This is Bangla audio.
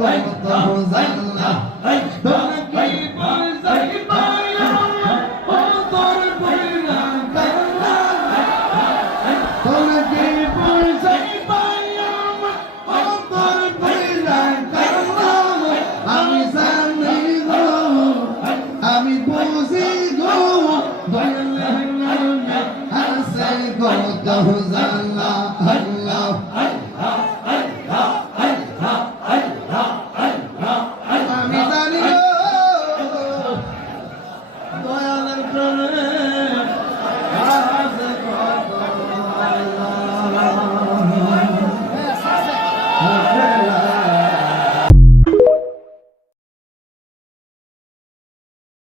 কত জানলা তোর কি পয়সাই পাইয়া ও তোর পয়রা কান্না তোর কি পয়সাই পাইয়া ও তোর পয়রা কান্না আমি জানি গো আমি বুঝি গো দয়াল আছে কত জানলা